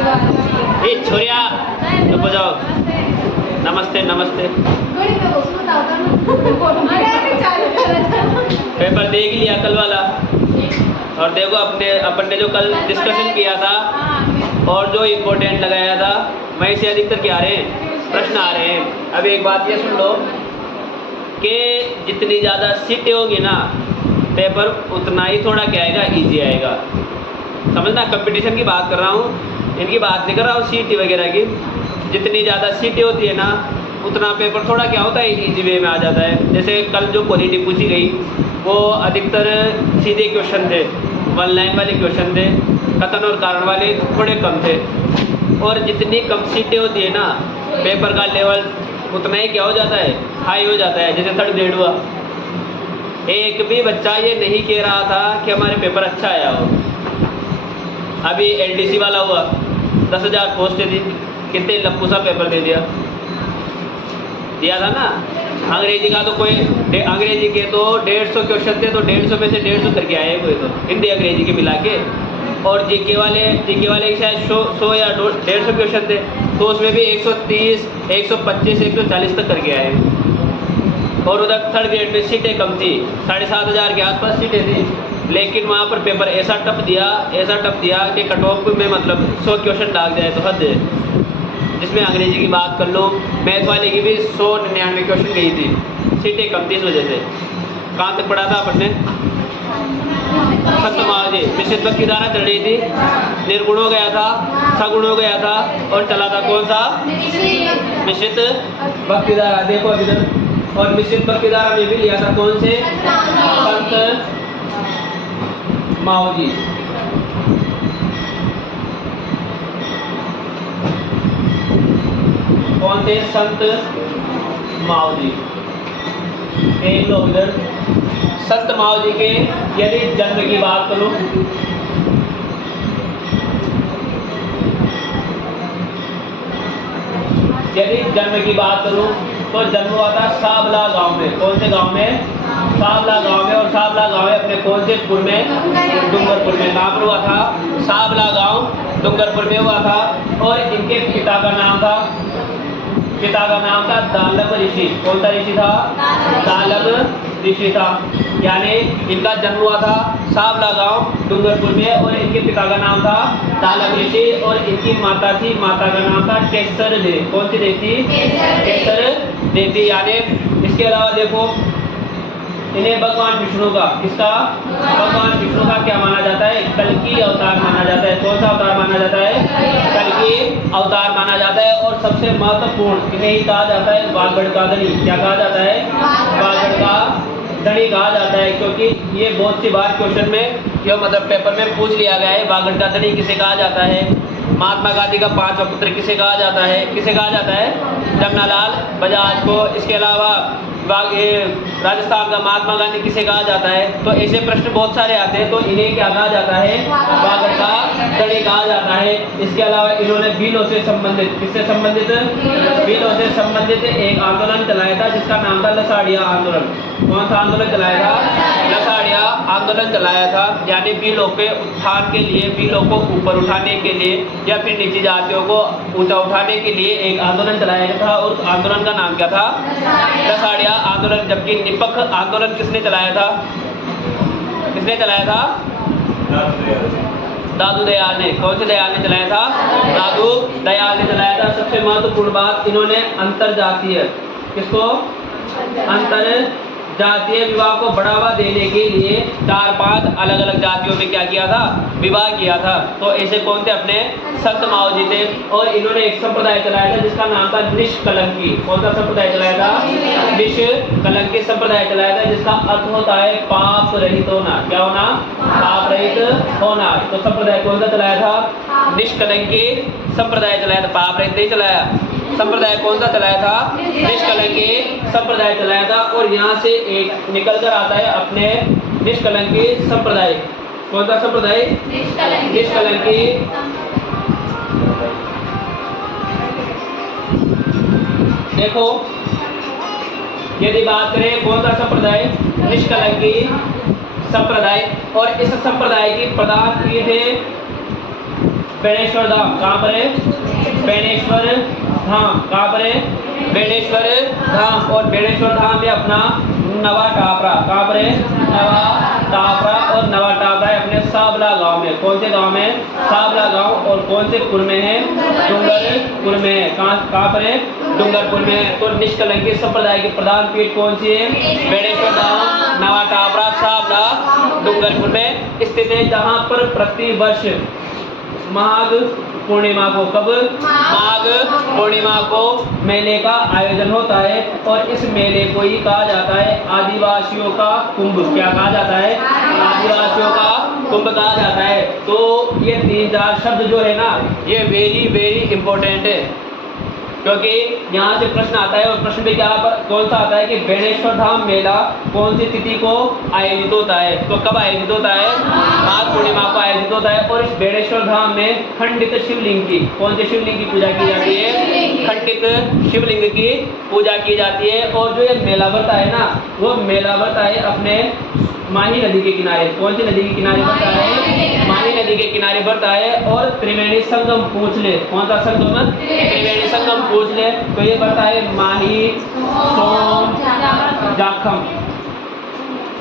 ए छोरिया रुको जाओ। नमस्ते नमस्ते। पेपर देख लिया कल वाला, और देखो अपन ने जो कल डिस्कशन किया था और जो इम्पोर्टेंट लगाया था, वहीं से अधिकतर क्या आ रहे हैं, प्रश्न आ रहे हैं। अब एक बात ये सुन लो कि जितनी ज़्यादा सीटें होंगी ना, पेपर उतना ही थोड़ा क्या आएगा, ईजी आएगा। समझना, कंपटीशन की बात कर रहा हूँ, इनकी बात नहीं कर रहा हूँ सीटी वगैरह की। जितनी ज़्यादा सीटें होती है ना, उतना पेपर थोड़ा क्या होता है, ईजी वे में आ जाता है। जैसे कल जो क्वालिटी पूछी गई वो अधिकतर सीधे क्वेश्चन थे, वन लाइन वाले क्वेश्चन थे, कथन और कारण वाले थोड़े कम थे। और जितनी कम सीटें होती है ना, पेपर का लेवल उतना ही क्या हो जाता है, हाई हो जाता है। जैसे थर्ड ग्रेड हुआ, एक भी बच्चा ये नहीं कह रहा था कि हमारे पेपर अच्छा आया हो। अभी एलडीसी वाला हुआ, 10,000 पोस्टें थी, कितने लप्पू सा पेपर दे दिया था ना। अंग्रेजी का तो कोई, अंग्रेजी के तो 150 क्वेश्चन थे, तो 150 में से 150 करके आए कोई, तो हिंदी अंग्रेजी के मिला के। और जीके वाले शायद 100 या 150 क्वेश्चन थे, तो उसमें भी 130, 125, 140 तक करके आए। और उधर थर्ड ग्रेड में सीटें कम थी, 7,500 के आसपास सीटें थी, लेकिन वहाँ पर पेपर ऐसा टफ दिया कि कट ऑफ में मतलब 100 क्वेश्चन डाल जाए तो हद है। जिसमें अंग्रेजी की बात कर लो, मैथ वाले की भी 199 क्वेश्चन गई थी, सीटें कम थी इस वजह से। कहाँ तक पढ़ा था अपन ने, खत्म। मिश्रित की धारा चल रही थी, निर्गुण हो गया था, सगुण हो गया था, और चला था कौन सा, मिश्रित भक्ति धारा। देखो इधर, और मिश्रित भक्ति धारा में भी लिया था कौन से, संत माओ जी। कौन थे, संत माओ जी। एक लोग इधर, संत माओ जी के यदि जन्म की बात करूं, तो जन्म हुआ था साबला गांव में। कौन से गांव में, साबला गांव में। और साबला गांव है अपने कौन से पुर में, डूंगरपुर में। कहाँ पर हुआ था, साबला गांव डूंगरपुर में हुआ था। और इनके पिता का नाम था दालम ऋषि। कौन सा ऋषि था, दालम ऋषि था। यानी इनका जन्म हुआ था साबला गांव डूंगरपुर में, और इनके पिता का नाम था दालम ऋषि। और इनकी माता का नाम था केसर दे। कौन सी देवी थी, केसर देवी। यानी इसके अलावा देखो, इन्हें भगवान विष्णु का, किसका, भगवान विष्णु का क्या माना जाता है, कल्कि अवतार माना जाता है। कौन सा अवतार माना जाता है, कल्कि अवतार माना जाता है। और सबसे महत्वपूर्ण इन्हें ही कहा जाता है वागड़ का धनी। क्या कहा जाता है, वागड़ का धनी कहा जाता है, क्योंकि ये बहुत सी बार क्वेश्चन में, जो मतलब पेपर में पूछ लिया गया है, वागड़ का धनी किसे कहा जाता है। महात्मा गांधी का 5वां पुत्र किसे कहा जाता है, जमनालाल बजाज को। इसके अलावा राजस्थान का महात्मा गांधी किसे कहा जाता है। तो ऐसे प्रश्न बहुत सारे आते हैं, तो इन्हें क्या कहा जाता है, वागड़ का धनी कहा जाता है। इसके अलावा इन्होंने भीलों से संबंधित, किससे संबंधित, भीलों से संबंधित एक आंदोलन चलाया था, जिसका नाम था लसाड़िया आंदोलन। कौन सा आंदोलन चलाया था, लसाड़िया आंदोलन चलाया था। यानी भीलों के उत्थान के लिए, भीलों को ऊपर उठाने के लिए, या फिर नीची जातियों को ऊंचा उठाने के लिए एक आंदोलन चलाया गया था। और उस आंदोलन का नाम क्या था, लसाड़िया आंदोलन। जबकि निपख आंदोलन किसने चलाया था, दादू दयाल ने। कौन से दयाल ने चलाया था, दादू दयाल ने चलाया था। सबसे महत्वपूर्ण बात, इन्होंने अंतरजातीय, किसको, अंतर जातीय विवाह को बढ़ावा देने के लिए 4-5 अलग अलग जातियों में क्या किया था, विवाह किया था। तो ऐसे कौन थे, अपने संत माओ जी थे। और इन्होंने एक संप्रदाय चलाया था जिसका नाम था निष्कलंकी। कौन सा संप्रदाय चलाया था, निष्कलंकी संप्रदाय चलाया था, जिसका अर्थ होता है पाप रहित होना। क्या होना, पाप रहित होना। तो संप्रदाय कौन सा चलाया था, निष्कलंकी संप्रदाय चलाया था, पाप रहित नहीं चलाया। संप्रदाय कौन सा चलाया था, निष्कलंकी संप्रदाय चलाया था। और यहाँ से एक निकल कर आता है अपने निष्कलंकी संप्रदाय। कौन सा संप्रदाय, निष्कलंकी। देखो, यदि बात करें कौन सा संप्रदाय, निष्कलंकी संप्रदाय। और इस संप्रदाय की प्रधान पीठ है बेणेश्वर धाम। कहाँ पर है? बेणेश्वर धाम। कहाँ पर है? बेणेश्वर धाम। और बेणेश्वर धाम में अपना नवा टापरा। कहाँ पर है? नवा टापरा। और नवा टापरा है अपने साबला गांव में। कौन से गांव में? साबला गांव। और कौन से पुर में है? डूंगरपुर में है। कहाँ पर है? डूंगरपुर में है। तो निष्कलंकी संप्रदाय की प्रधान पीठ कौन सी है? बेणेश्वर धाम, नवा टापरा, साबला, डूंगरपुर में स्थित है। जहाँ पर प्रति वर्ष माघ पूर्णिमा को, कब? माघ पूर्णिमा को मेले का आयोजन होता है। और इस मेले को ही कहा जाता है आदिवासियों का कुंभ। क्या कहा जाता है? आदिवासियों का कुंभ कहा जाता है। तो ये 3-4 शब्द जो है ना, ये वेरी वेरी इंपॉर्टेंट है, क्योंकि यहाँ से प्रश्न आता है। और प्रश्न पे क्या कौन सा आता है कि बेणेश्वर धाम मेला कौन सी तिथि को आयोजित होता है? तो कब आयोजित होता है? माघ पूर्णिमा को आयोजित होता है। और इस बेणेश्वर धाम में खंडित शिवलिंग की, कौन से शिवलिंग की पूजा की जाती है? खंडित शिवलिंग की पूजा की जाती है। और जो ये मेला बढ़ता है ना, वो मेला बढ़ता है अपने माही नदी के किनारे। कौन सी नदी के किनारे बढ़ता है? माही नदी के किनारे बढ़ता है। और त्रिवेणी संगम पूछ ले, कौन सा संगम? त्रिवेणी संगम पूछ ले तो ये बढ़ता है माही, सोम, जाखम।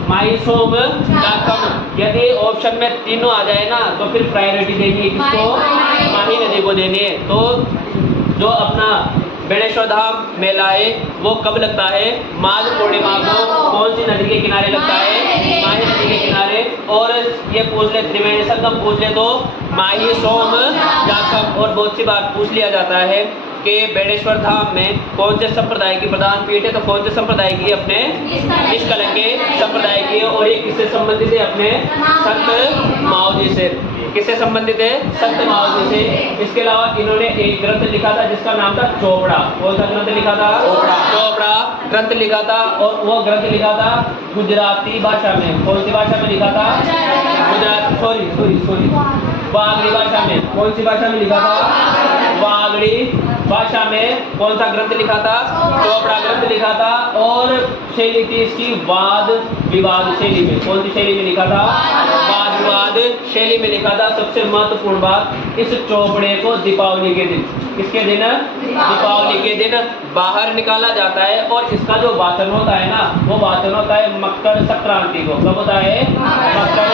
माही, सोम, जाखम। यदि ऑप्शन में तीनों आ जाए ना, तो फिर प्रायोरिटी देनी है किसको? माही नदी को देनी है। तो जो अपना बेणेश्वर धाम मेला है वो कब लगता है? माघ पूर्णिमा को। कौन सी नदी के किनारे लगता है? माही नदी के किनारे। और ये पूछ ले, त्रिवेणी संगम पूछ ले तो माही, सोम, जाखम। और बहुत सी बात पूछ लिया जाता है कि बेणेश्वर धाम में कौन से संप्रदाय की प्रधान पीठ है? तो कौन से संप्रदाय की? अपने निष्कलंकी संप्रदाय की। और ये किससे संबंधित है? अपने संत माओजी से। किससे संबंधित है? संत माओजी से। इसके अलावा इन्होंने एक ग्रंथ लिखा था जिसका नाम था चोपड़ा। कौन सा ग्रंथ लिखा था? चोपड़ा ग्रंथ लिखा था। और वो ग्रंथ लिखा था गुजराती भाषा में। कौन सी भाषा में लिखा था? सॉरी वागड़ी भाषा में। कौन सी भाषा में लिखा था? वागड़ी भाषा में। कौन सा ग्रंथ लिखा था? चोपड़ा ग्रंथ लिखा था। और शैली थी इसकी वाद विवाद शैली में। कौन सी शैली में लिखा था? वाद विवाद शैली में लिखा था। सबसे महत्वपूर्ण बात, इस चोपड़े को दीपावली के दिन, किसके दिन? दीपावली के दिन बाहर निकाला जाता है। और इसका जो वाचन होता है ना, वो वाचन होता है मकर संक्रांति को। कब होता है? मकर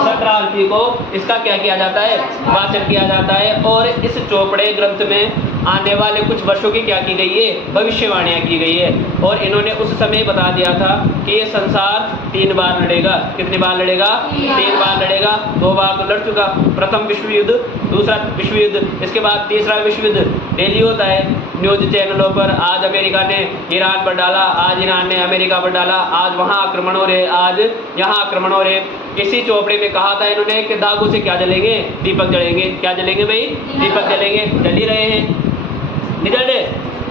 संक्रांति को इसका क्या किया जाता है? वाचन किया जाता है। और इस चोपड़े ग्रंथ में आने वाले कुछ वर्षों की क्या की गई है? भविष्यवाणियां की गई है। और इन्होंने उस समय बता दिया था कि ये संसार 3 बार लड़ेगा। कितनी बार लड़ेगा? 3 बार लड़ेगा। 2 बार तो लड़ चुका, प्रथम विश्व युद्ध, दूसरा विश्व युद्ध, इसके बाद तीसरा विश्व युद्ध। डेली होता है न्यूज चैनलों पर, आज अमेरिका ने ईरान पर डाला, आज ईरान ने अमेरिका पर डाला, आज वहाँ आक्रमण हो रहे, आज यहाँ आक्रमण हो रहे। इसी चोपड़े में कहा था इन्होंने कि धागों से क्या जलेंगे? दीपक जलेंगे। क्या जलेंगे भाई? दीपक जलेंगे। जल ही रहे हैं, नहीं जल रहे?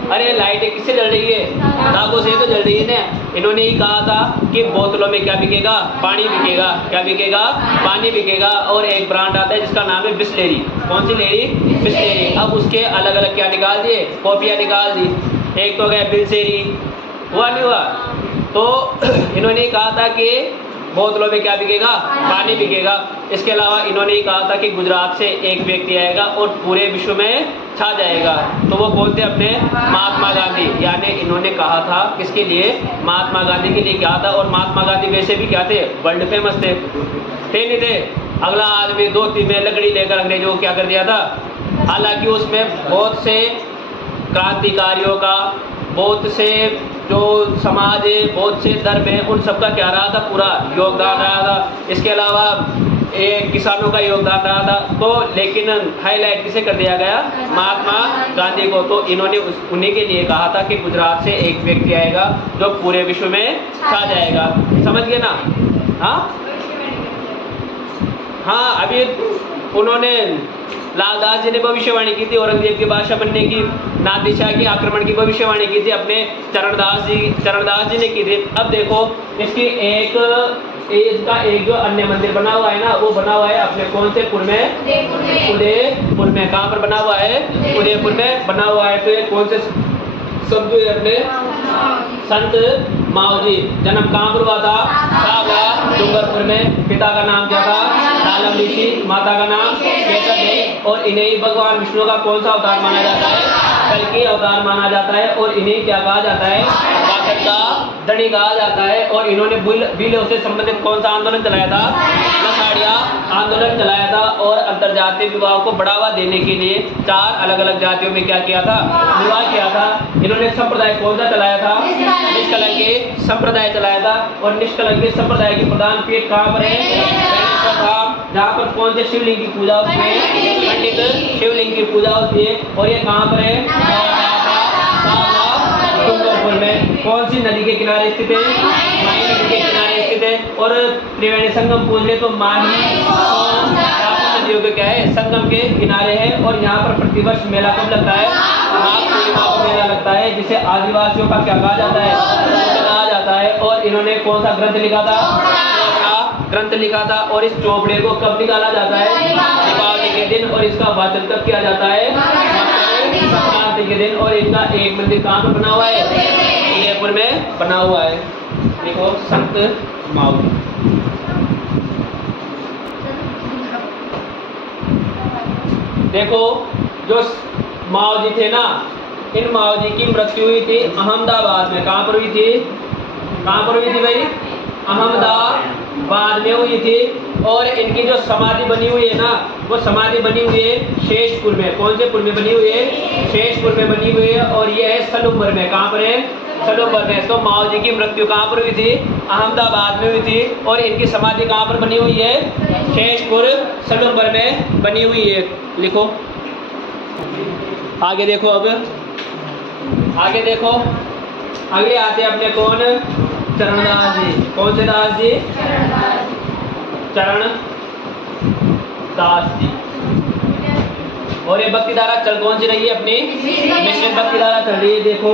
अरे लाइटें किससे जल रही है? धागों से तो जल रही है ना। इन्होंने ही कहा था कि बोतलों में क्या बिकेगा? पानी बिकेगा। क्या बिकेगा? पानी बिकेगा। और एक ब्रांड आता है जिसका नाम है बिस्लेरी। कौन सी लेरी? बिस्लेरी। अब उसके अलग अलग क्या निकाल दिए? कॉपियाँ निकाल दी। एक तो गया बिल्सेरी, हुआ नहीं हुआ? तो इन्होंने कहा था कि बोतलों में क्या बिकेगा? पानी बिकेगा। इसके अलावा इन्होंने ही कहा था कि गुजरात से एक व्यक्ति आएगा और पूरे विश्व में छा जाएगा। तो वो कौन थे? अपने महात्मा गांधी। यानी इन्होंने कहा था किसके लिए? महात्मा गांधी के लिए कहा था। और महात्मा गांधी वैसे भी क्या थे? वर्ल्ड फेमस थे नहीं थे? अगला आदमी 2-3 में लकड़ी लेकर अंग्रेजों को क्या कर दिया था? हालांकि उसमें बहुत से क्रांतिकारियों का, बहुत से जो समाज है, बहुत से धर्म है, उन सबका क्या रहा था? पूरा योगदान रहा था। इसके अलावा किसानों का योगदान रहा था। तो लेकिन हाईलाइट किसे कर दिया गया? महात्मा गांधी को। तो इन्होंने उन्हीं के लिए कहा था कि गुजरात से एक व्यक्ति आएगा जो पूरे विश्व में छा जाएगा। समझ गए ना? हाँ, अभी उन्होंने लालदास जी ने भविष्यवाणी की थी औरंगजेब की बादशाह बनने की, नादिर शाह के आक्रमण की भविष्यवाणी की थी अपने चरणदास जी ने की थी। अब देखो इसकी इसका एक जो अन्य मंदिर बना हुआ है ना, वो बना हुआ है अपने कौन से पुर में? उदयपुर में। कहाँ पर बना हुआ है? उदयपुर में बना हुआ है। तो ये कौन से शब्द है? अपने संत माओजी। जन्म कहाँ पर हुआ था? सावला डूंगरपुर में। पिता का नाम क्या था? तालम ऋषि। माता का नाम केसर देवी। और इन्हें ही भगवान विष्णु का कौन सा अवतार माना जाता है? कल्कि अवतार माना जाता है। और इन्हें क्या कहा जाता है? बाकर का धनी कहा जाता है। और इन्होंने बिलों से संबंधित कौन सा आंदोलन चलाया था? लसाड़िया आंदोलन चलाया था। और अंतरजातीय विवाह को बढ़ावा देने के लिए 4 अलग अलग जातियों में क्या किया था? विवाह किया था। इन्होंने संप्रदाय कौन सा चलाया था? निष्कलंकी संप्रदाय चलाया था। और निष्कलंकी संप्रदाय की प्रधान पीठ कहाँ पर है? बेलेश्वर धाम। जहाँ पर कौन से शिवलिंग की पूजा होती है? पंडित शिवलिंग की पूजा होती है। और ये कहाँ पर है? डूंगरपुर में। कौन सी नदी के किनारे स्थित है? माही नदी के किनारे स्थित है। और त्रिवेणी संगम पूछ ले तो माही नदियों के क्या है? संगम के किनारे है। और यहाँ पर प्रतिवर्ष मेला कब लगता है? माघ पूर्णिमा को मेला लगता है, जिसे आदिवासियों का क्या कहा जाता है? कहा जाता है। और इन्होंने कौन सा ग्रंथ लिखा था? ग्रंथ लिखा था। और इस चोपड़े को कब निकाला जाता है? दीपावली के दिन। और इसका वाचन कब किया जाता है? संक्रांति के दिन। और इनका एक मंदिर कहाँ पर बना हुआ है? उदयपुर में बना हुआ है। देखो संत माओजी। देखो जो माओजी थे ना, इन माओजी की मृत्यु हुई थी अहमदाबाद में। कहाँ पर हुई थी? कहाँ पर हुई थी भाई? अहमदाबाद में हुई थी। और इनकी जो समाधि बनी हुई है ना, वो समाधि बनी हुई है शेषपुर में। कौन से पुर में बनी हुई है? शेषपुर में बनी हुई है। और ये है सलूम्बर में। कहाँ पर है? सलूम्बर में। तो माओजी की मृत्यु कहाँ पर हुई थी? अहमदाबाद में हुई थी। और इनकी समाधि कहाँ पर बनी हुई है? शेषपुर सलूम्बर में बनी हुई है। लिखो आगे। देखो अब आगे देखो। अगले आते अपने कौन? चरणदास जी। कौन से दास जी? चरण दास जी। और ये भक्ति धारा चल कौन सी रही है? अपनी मिश्रित भक्ति धारा चल रही है। देखो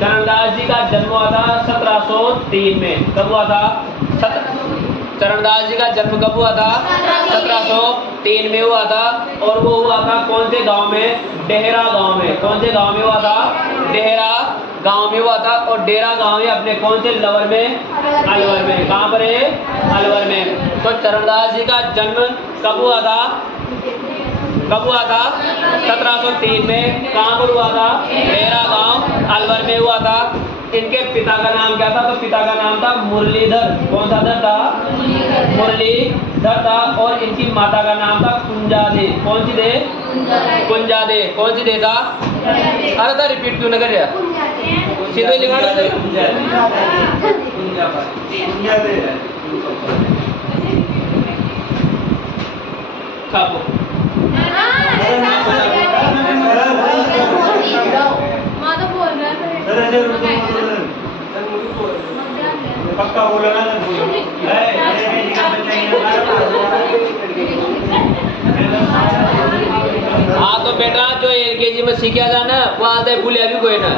चरणदास जी का जन्म हुआ था 1703 में। कब हुआ था? चरणदास जी का जन्म कब हुआ था? 1703 में हुआ था। और वो हुआ था कौन से गांव में? डेहरा गांव में। कौन से गांव में हुआ था? डेहरा गांव में हुआ था। और डेरा गांव है अपने कौन से? लवर में, अलवर में। कहाँ पर है? अलवर में। तो चरणदास जी का जन्म कब हुआ था? कब हुआ था? 1703 में। कहाँ पर हुआ था? डेरा गांव अलवर में हुआ था। इनके पिता का नाम क्या था? तो पिता का नाम था मुरलीधर। कौन सा धर था? मुरलीधर था। और इनकी माता का नाम था कुंजादे। कौन सी दे? कुंजादे। कौन सी दे था? अरे था रिपीट क्यों न कर रहा? सीधे लिखा खापो। पक्का बोला ना? हाँ तो बेटा जो LKG में सीखा था ना, वो आता है भूले अभी कोई ना।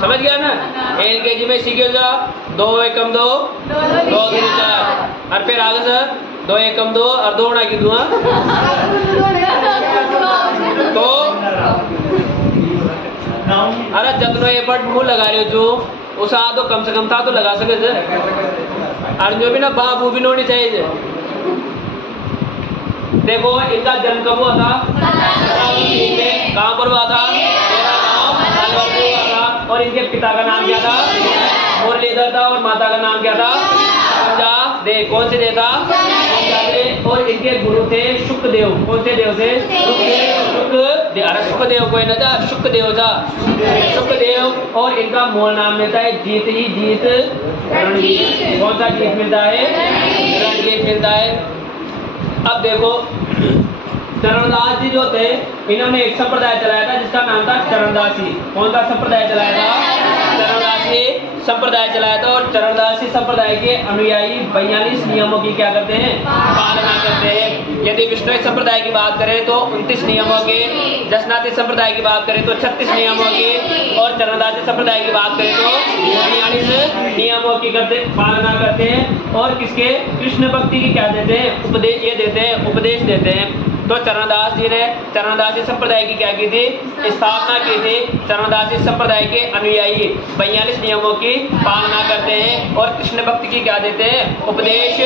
समझ गया ना? LKG में सीखे जा 2 एकम 2 2 3 4। और फिर आगे सर 2 एकम 2 और 2 गुणा की दुआ। तो अरे जतनो एफर्ट मुँह लगा रहे हो जो उस तो कम से कम था तो लगा सके थे। और जो भी ना बाबू भी होनी चाहिए। देखो इनका जन्म कब हुआ था? कहाँ पर हुआ था? अलवर में हुआ था। और इनके पिता का नाम क्या था? मुरलीधर था। और माता का नाम क्या था? कुंजादे। कौन से देव था? कुंजादे। और इनके गुरु थे शुकदेव। कौन से देव थे? शुकदेव कोई न था, शुकदेव था। शुकदेव। और इनका मूल नाम मिलता है जीत ही जीत रणजीत। कौन सा जीत मिलता है? रणजीत मिलता है। अब देखो चरणदास जी जो थे, इन्होंने एक संप्रदाय चलाया था जिसका नाम था चरणदासी। कौन सा संप्रदाय चलाया था? चरणदासी संप्रदाय चलाया था। और चरणदासी संप्रदाय के अनुयायी 42 नियमों की क्या करते हैं? पालना करते हैं। यदि विष्णु संप्रदाय की बात करें तो 29 नियमों के, जसनाती संप्रदाय की बात करें तो 36 नियमों के, और चरणदासी संप्रदाय की बात करें तो 42 नियमों की पालना करते हैं। और किसके? कृष्ण भक्ति की क्या देते हैं? उपदेश। ये देते हैं, उपदेश देते हैं। तो चरणदास जी संप्रदाय की क्या की थी? स्थापना की थी। चरणदास जी संप्रदाय के अनुयायी 42 नियमों की पालना करते हैं और कृष्ण भक्ति की क्या देते हैं? उपदेश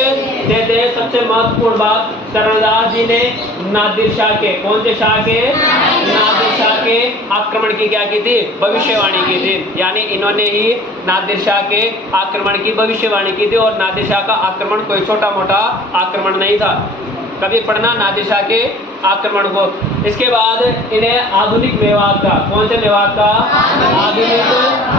देते हैं। सबसे महत्वपूर्ण बात, चरणदास जी ने नादिर शाह के, कौन से शाह के? नादिर शाह के आक्रमण की क्या की थी? भविष्यवाणी की थी। यानी इन्होंने ही नादिर शाह के आक्रमण की भविष्यवाणी की थी और नादिर शाह का आक्रमण कोई छोटा मोटा आक्रमण नहीं था। कभी पढ़ना नादिर शाह के आक्रमण को। इसके बाद इन्हें आधुनिक मेवात का, कौन से मेवात का? आधुनिक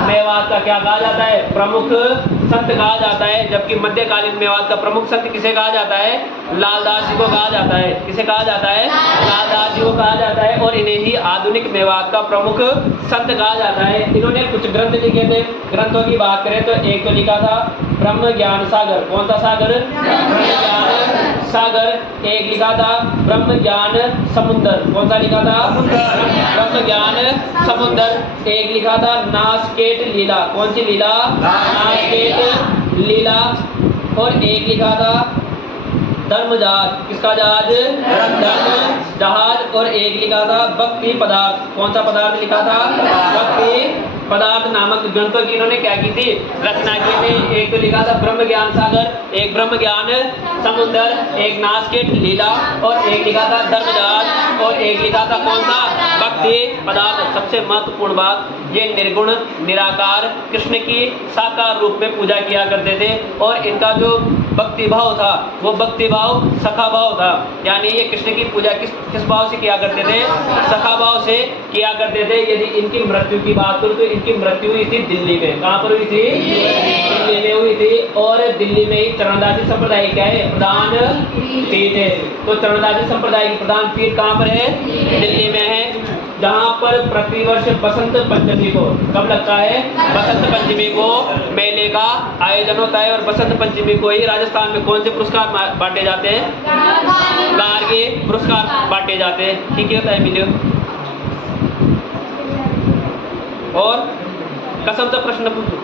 मेवात का क्या कहा जाता है? प्रमुख संत कहा जाता है। जबकि मध्यकालीन मेवात का प्रमुख संत किसे कहा जाता है? लालदास जी को कहा जाता है। किसे कहा जाता है? लालदास जी को कहा जाता है और इन्हें ही आधुनिक मेवात का प्रमुख संत कहा जाता है। इन्होंने कुछ ग्रंथ लिखे थे। ग्रंथों की बात करें तो एक तो लिखा था ब्रह्म ज्ञान सागर। कौन सा सागर? ब्रह्म ज्ञान सागर। एक लिखा था ब्रह्म ज्ञान समुंदर। कौन सा लिखा था? ब्रह्म ज्ञान समुंदर। एक लिखा था नासकेट लीला। कौन सी लीला? नासकेट लीला। और एक लिखा था धर्म जहाज। किसका जहाज? धर्म जहाज। और एक लिखा था भक्ति पदार्थ। कौन सा पदार्थ लिखा था? भक्ति पदार्थ नामक ग्रंथों की इन्होंने क्या की थी? रचना की थी। एक तो लिखा था ब्रह्म ज्ञान सागर, एक ब्रह्म ज्ञान समुंदर, एक नासकेट लीला और एक लिखा था धर्म जहाज और एक लिखा था कौन सा? भक्ति पदार्थ। सबसे महत्वपूर्ण बात, ये निर्गुण निराकार कृष्ण की साकार रूप में पूजा किया करते थे और इनका जो भक्ति भाव था वो भक्ति भाव सखा भाव था। यानी ये कृष्ण की पूजा किस भाव से किया करते थे? सखा भाव से किया करते थे। यदि इनकी मृत्यु की बात करूं तो इनकी मृत्यु हुई थी दिल्ली में। कहाँ पर हुई थी? दिल्ली में हुई थी। और दिल्ली में ही चरणदासी संप्रदाय क्या है? प्रधान पीठ है। तो चरणदासी संप्रदाय की प्रधान पीठ कहाँ पर है? दिल्ली में है। जहाँ पर प्रतिवर्ष बसंत पंचमी को, कब लगता है? बसंत पंचमी को मेले का आयोजन होता है और बसंत पंचमी को ही राजस्थान में कौन से पुरस्कार बांटे जाते हैं? गार्गी पुरस्कार बांटे जाते हैं। ठीक है, टाइम मिलियो। और कसम से प्रश्न पूछो।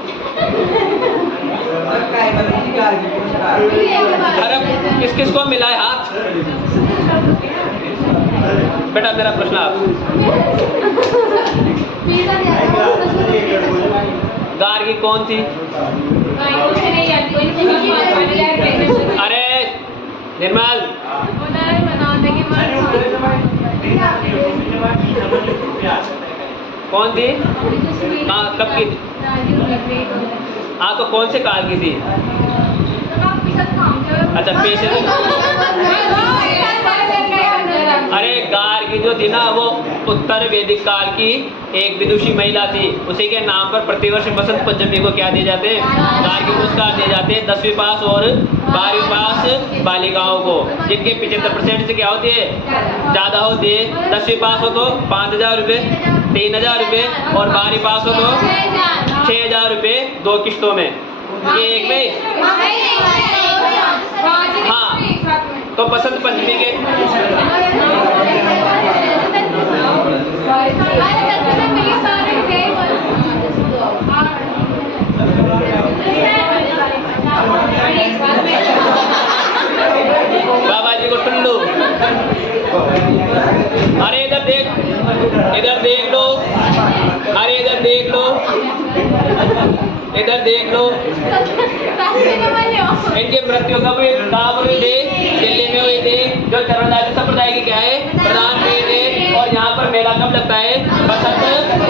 अरे किस किस को मिला है हाथ? बेटा मेरा प्रश्न आप। गार्गी कौन थी? अरे निर्मल, कौन थी? हाँ, कब की थी? हाँ, तो कौन से काल की थी? अच्छा, पेशे अरे गार्गी जो थी ना वो उत्तर वैदिक काल की एक विदुषी महिला थी। उसी के नाम पर प्रतिवर्ष बसंत पंचमी को क्या दिए जाते हैं? गार्गी पुरस्कार दिए जाते हैं 10वीं पास और 12वीं पास बालिकाओं को, जिनके 75% से क्या होती है? ज़्यादा होती है। 10वीं पास हो तो 5,000 रुपये, 3,000 रुपये और 12वीं पास हो तो 6,000 रुपये 2 किस्तों में। ये एक में हाँ, तो बसंत पंचमी के बाबा जी को टुल्लू। अरे इधर देख, इधर देख लो। अरे इधर देख लो, इधर देख लो। इनकी मृत्यु कब हुई? कहाँ पर हुई थी? दिल्ली में हुई थी। जो चरणदासी संप्रदाय की क्या है? प्रधान पीठ है। और यहाँ पर मेला कब लगता है? बसंत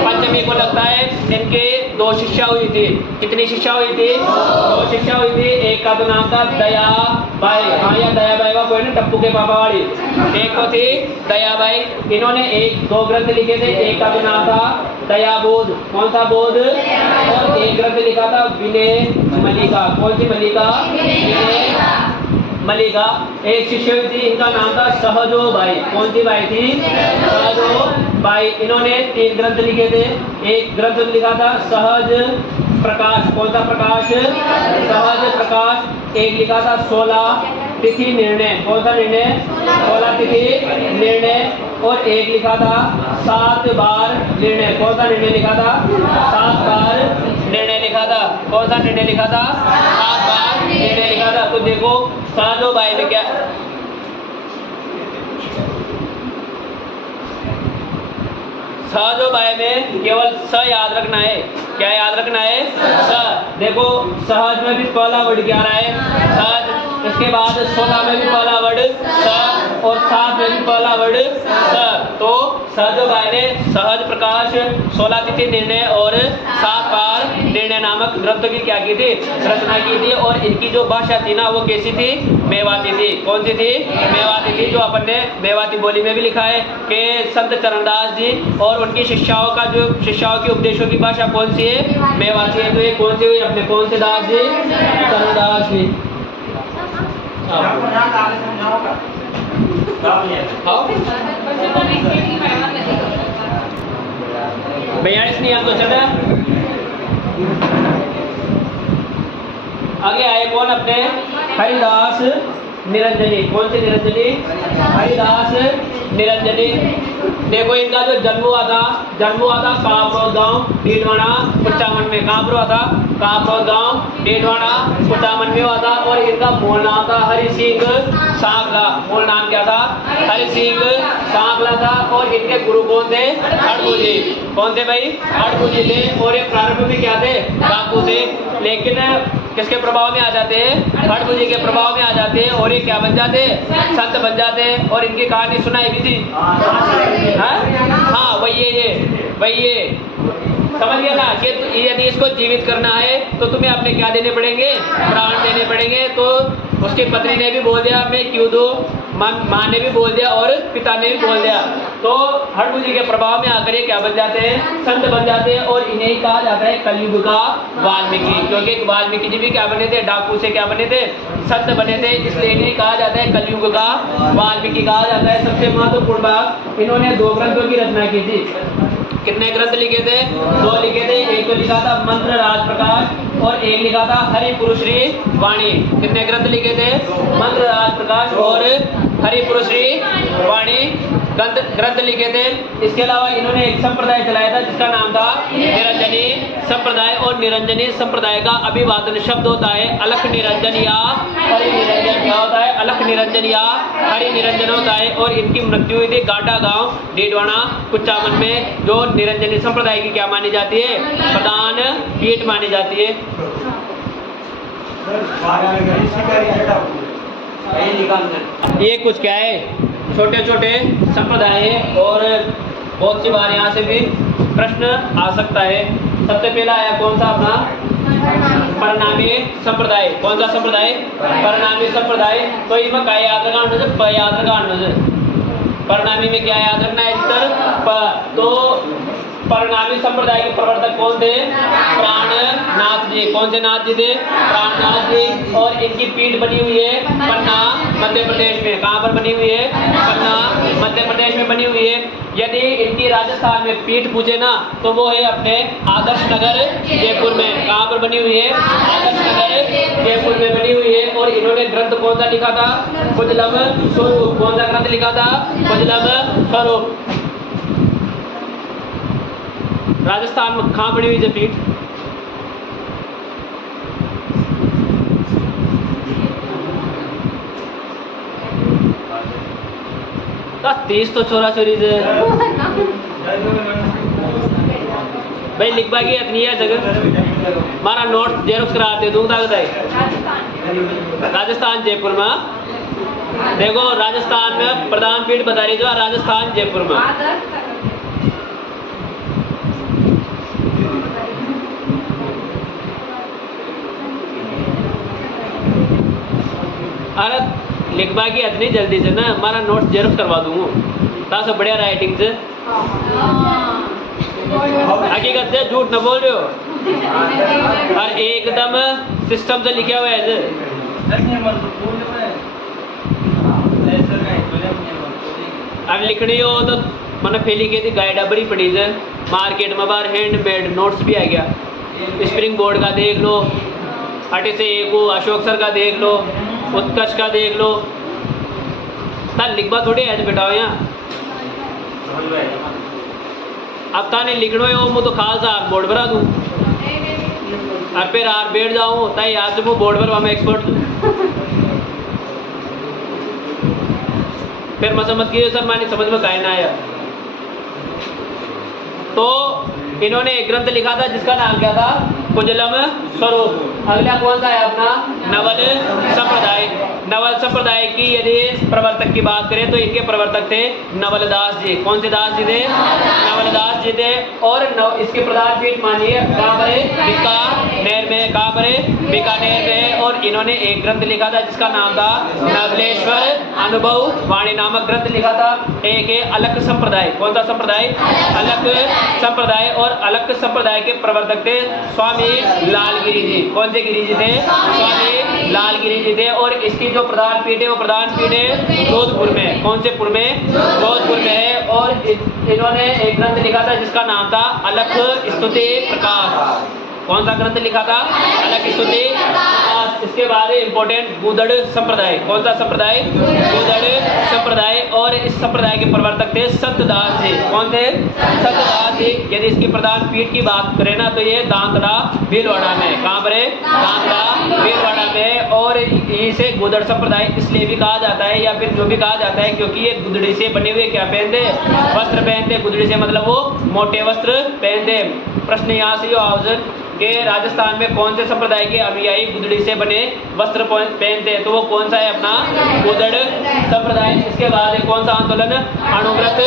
पंचमी को लगता है। इनके 2 शिष्या हुई थी। कितनी शिष्या हुई थी? 2 शिष्या हुई थी। एक का तो नाम था दयाबाई। हाँ, या दयाबाई का कोई नहीं, टप्पू के पापा वाली। एक को थी दयाबाई। इन्होंने 2 ग्रंथ लिखे थे। एक का तो नाम था दयाबोध। कौन सा बोध? और एक ग्रंथ लिखा था विनय मलिका। कौन सी मलिका? विनय मलिका। एक शिष्य हुई थी, इनका नाम था सहजो बाई। कौन सी बाई थी? सहजो बाई। इन्होंने 3 ग्रंथ लिखे थे। एक ग्रंथ लिखा था सहज प्रकाश। कौन सा प्रकाश? सहज प्रकाश। एक लिखा था 16 तिथि निर्णय। कौन सा निर्णय? 16 तिथि निर्णय। और एक लिखा था 7 बार निर्णय। कौन सा निर्णय लिखा था? 7 बार निर्णय लिखा था। कौन सा निर्णय लिखा था? 7 बार निर्णय लिखा था। तो देखो सहजो बाई में क्या स जो बाय में केवल स याद रखना है। क्या याद रखना है? स। देखो सहज में भी पहला वर्ड क्या रहा है? सहज। इसके बाद 16 में भी पहला वर्ड स और 7 में भी पहला वर्ड स। तो स जो बाय ने सहज प्रकाश 16 तिथि निर्णय और 7 पार निर्णय नामक ग्रंथों की क्या की थी? रचना की थी। और इनकी जो भाषा थी ना वो कैसी थी? मेवाती थी। कौन सी थी? मेवाती थी। जो अपन ने मेवाती बोली में भी लिखा है कि संत चरणदास जी और उनकी शिष्याओं का जो शिष्याओं के उपदेशों की भाषा कौन सी है? मेवाती है। तो ये कौन सी हुई? अपने कौन से दास जी? चरणदास जी। आपको यहाँ आगे समझाऊंगा। बयालीस नहीं आपको चल रहा। आगे आए कौन? अपने हरिदास निरंजनी। कौन सी निरंजनी? हरिदास निरंजनी। देखो इनका जो जन्म हुआ था कापरोद गांव डीडवाना 55 में। कहाँ पर हुआ था? कापरोद गांव डीडवाना 55 में हुआ था। और इनका मूल नाम था हरि सिंह सांकला। मूल नाम क्या था? हरि सिंह सांकला था। और इनके गुरु कौन थे? अड़बू जी। कौन थे भाई? अड़बू जी थे। और ये प्रारंभ में क्या थे? डाकू थे। लेकिन किसके प्रभाव में आ जाते हैं? अड़बू जी के प्रभाव में आ जाते हैं और ये क्या बन जाते हैं? संत बन जाते हैं। और इनकी कहानी सुनाई भी थी। हाँ वही ये समझ गया ना कि यदि इसको जीवित करना है तो तुम्हें अपने क्या देने पड़ेंगे? प्राण देने पड़ेंगे। तो उसकी पत्नी ने भी बोल दिया मैं क्यों दूं, माँ ने भी बोल दिया और पिता ने भी बोल दिया। तो हड़बू जी के प्रभाव में आकर ये क्या बन जाते हैं? संत बन जाते हैं। और इन्हें ही कहा जाता है कलयुग का वाल्मीकि। क्योंकि वाल्मीकि जी भी क्या बने थे? डाकू से क्या बने थे? संत बने थे। इसलिए इन्हें कहा जाता है कलयुग का वाल्मीकि कहा जाता है। सबसे महत्वपूर्ण बात, इन्होंने 2 ग्रंथों की रचना की थी। कितने ग्रंथ लिखे थे? 2 लिखे थे। एक तो लिखा था मंत्र राज प्रकाश और एक लिखा था हरि पुरुष श्री वाणी। कितने ग्रंथ लिखे थे? मंत्र राज प्रकाश और हरि पुरुष श्री वाणी ग्रंथ लिखे थे। इसके अलावा इन्होंने एक संप्रदाय चलाया था जिसका नाम था निरंजनी संप्रदाय। और निरंजनी संप्रदाय का अभिवादन शब्द होता है अलख निरंजन या हरि निरंजन। क्या होता है? अलख निरंजन या हरि निरंजन होता है। और इनकी मृत्यु हुई थी गाटा गांव डीडवाना 55 में। जो निरंजनी संप्रदाय की क्या मानी जाती है? प्रधान पीठ मानी जाती है। ये कुछ क्या है? छोटे छोटे संप्रदाय है। और बहुत सी बार यहाँ से भी प्रश्न आ सकता है। सबसे पहला आया कौन सा? अपना परिणामी संप्रदाय। कौन सा संप्रदाय? परिणामी संप्रदाय। तो इसमें क्या याद रखना? याद रखना। परिणामी में क्या याद रखना है? तो परिणामी संप्रदाय के प्रवर्तक कौन थे? प्राणनाथ जी। कौन से नाथ जी थे? प्राणनाथ जी। और इनकी पीठ बनी हुई है पन्ना मध्य प्रदेश में। कहाँ पर बनी हुई है? पन्ना मध्य प्रदेश में बनी हुई है। यदि इनकी राजस्थान में पीठ पूछे ना तो वो है अपने आदर्श नगर जयपुर में। कहाँ पर बनी हुई है? आदर्श नगर जयपुर में बनी हुई है। और इन्होंने ग्रंथ कौन सा लिखा था? कुजलम स्वरूप। कौन सा ग्रंथ लिखा था? कुजलम स्वरूप। राजस्थान में कहाँ बनी हुई है पीठ? का 30 तो चोरा चोरी से भाई लिखवा की इतनी है जगह। हमारा नोट जेरोक्स करा दे दूंगा। राजस्थान जयपुर में। देखो राजस्थान में प्रधान पीठ बता रही जो राजस्थान जयपुर में। अरे लिखवा की इतनी जल्दी से ना हमारा नोट जेरोक्स करवा दूंगा ताकि बढ़िया राइटिंग से। हकीकत से झूठ न बोल रहे हो। और एकदम सिस्टम से लिखा हुआ है। अब लिखनी हो तो मैंने फेली की थी गाइड बड़ी पड़ी है मार्केट में। बाहर हैंडमेड नोट्स भी आ गया। स्प्रिंग बोर्ड का देख लो, अटे से एक अशोक सर का देख लो, उत्कर्ष का देख लो। तार लिखवा थोड़ी है बेटा यहाँ। अब ताने लिखना है वो तो खास आर बोर्ड पर आ दूँ और फिर आर बैठ जाऊँ ताई आज वो बोर्ड पर मैं एक्सपर्ट हूँ। फिर मत कीजिए सर मानी समझ में काहे ना आया। तो इन्होंने एक ग्रंथ लिखा था जिसका नाम क्या था? कुजलम स्वरूप। अगला कौन सा है अपना? नवल संप्रदाय। नवल संप्रदाय की यदि प्रवर्तक की बात करें तो इनके प्रवर्तक थे नवलदास जी। कौन से दास जी थे? नवलदास जी थे। और इसके प्रधान पीठ मानिए कहाँ पर है? बीकानेर में। कहाँ पर है? बीकानेर में। और इन्होंने एक ग्रंथ लिखा था जिसका नाम था नवलेश्वर अनुभव वाणी नामक ग्रंथ लिखा था। एक है अलख संप्रदाय। कौन सा संप्रदाय? अलख संप्रदाय। और अलख संप्रदाय के प्रवर्तक थे स्वामी लालगिरी जी। कौन से गिरी जी थे? स्वामी लालगिरी जी थे। और इसकी जो प्रधान पीठ है वो प्रधान पीठ है जोधपुर में। कौन से पुर में? जोधपुर में है। और इन्होंने एक ग्रंथ लिखा था जिसका नाम था अलख स्तुति प्रकाश। कौन सा ग्रंथ लिखा था? अलख स्तुति प्रकाश। इसके बाद इंपॉर्टेंट गुदड़ संप्रदाय। कौन सा संप्रदाय? गुदड़ संप्रदाय। और इस संप्रदाय के प्रवर्तक थे संतदास जी। कौन थे? संतदास जी। यदि इसकी प्रधान पीठ की बात करें ना तो ये दांतड़ा भीलवाड़ा में। कहाँ पर है? दांतड़ा भीलवाड़ा में। और इसे गुदड़ संप्रदाय इसलिए भी कहा जाता है या फिर जो भी कहा जाता है क्योंकि ये गुदड़ी से बने हुए क्या पहनते? वस्त्र पहनते। गुदड़ी से मतलब वो मोटे वस्त्र पहनते। प्रश्न यहाँ से जो कि राजस्थान में कौन से संप्रदाय के अनुयायी गुदड़ी से बने वस्त्र पहनते हैं? तो वो कौन सा है अपना? गुदड़ संप्रदाय। इसके बाद कौन सा आंदोलन? अणुव्रत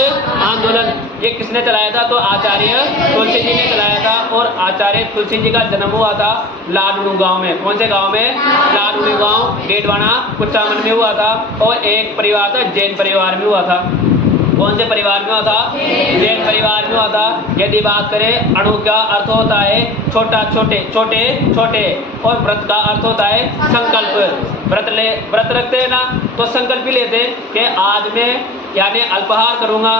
आंदोलन। ये किसने चलाया था? तो आचार्य तुलसी जी ने चलाया था। और आचार्य तुलसी जी का जन्म हुआ था लाडुणु गांव में। कौन से गांव में? लाडुणु गांव डेडवाना कुचामन में हुआ था। और एक परिवार था जैन परिवार में हुआ था। कौन से परिवार में हुआ था? जैन परिवार में हुआ था। यदि बात करें अणु का अर्थ होता है छोटा छोटे छोटे छोटे। और व्रत का अर्थ होता है संकल्प। व्रत रखते हैं ना तो संकल्प भी लेते हैं कि आज मैं यानी अल्पाहार करूंगा,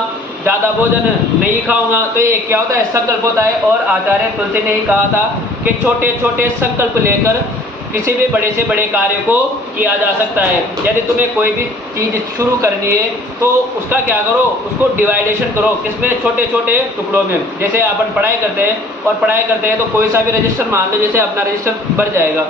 ज्यादा भोजन नहीं खाऊंगा। तो ये क्या होता है? संकल्प होता है। और आचार्य तुलसी ने ही कहा था कि छोटे छोटे संकल्प लेकर किसी भी बड़े से बड़े कार्य को किया जा सकता है। यदि तुम्हें कोई भी चीज शुरू करनी है तो उसका क्या करो? उसको डिवाइडेशन करो। किसमें? छोटे छोटे टुकड़ों में। जैसे अपन पढ़ाई करते हैं और पढ़ाई करते हैं तो कोई सा भी रजिस्टर मान लो, जैसे अपना रजिस्टर भर जाएगा।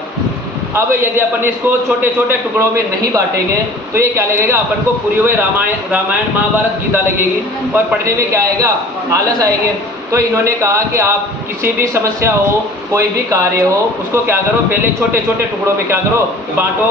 अब यदि अपन इसको छोटे छोटे टुकड़ों में नहीं बांटेंगे तो ये क्या लगेगा? अपन को पूरी हुई रामायण महाभारत गीता लगेगी और पढ़ने में क्या आएगा? आलस आएंगे। तो इन्होंने कहा कि आप किसी भी समस्या हो, कोई भी कार्य हो, उसको क्या करो? पहले छोटे छोटे टुकड़ों में क्या करो? बांटो।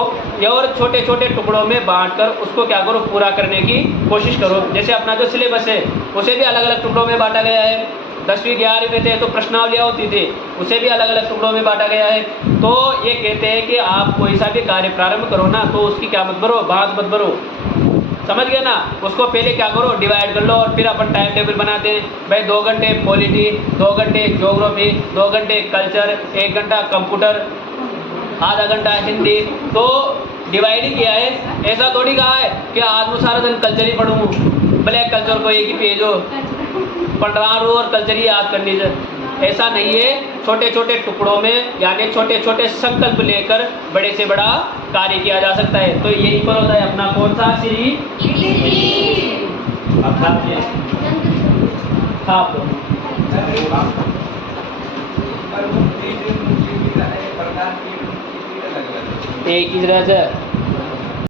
और छोटे छोटे टुकड़ों में बांटकर उसको क्या करो? पूरा करने की कोशिश करो। जैसे अपना जो सिलेबस है उसे भी अलग अलग टुकड़ों में बांटा गया है। 10वीं 11वीं में थे तो प्रश्नावलियाँ होती थी, उसे भी अलग अलग टुकड़ों में बांटा गया है। तो ये कहते हैं कि आप कोई सा भी कार्य प्रारंभ करो ना तो उसकी क्या मत करो? बात मत करो। समझ गए ना? उसको पहले क्या करो? डिवाइड कर लो। और फिर अपन टाइम टेबल बनाते हैं भाई 2 घंटे पॉलिटी, 2 घंटे ज्योग्राफी, 2 घंटे कल्चर, 1 घंटा कंप्यूटर, आधा घंटा हिंदी। तो डिवाइड ही किया है। ऐसा थोड़ी कहा है कि आज मैं सारा दिन कल्चर ही पढ़ूँ, ब्लैक कल्चर को एक ही पेज हो पढ़ रहा हूँ और कल्चर ही याद करनी चाहिए। ऐसा नहीं है। छोटे छोटे टुकड़ों में यानी छोटे छोटे संकल्प लेकर बड़े से बड़ा कार्य किया जा सकता है। तो यही पर होता है अपना कौन सा श्री एक ही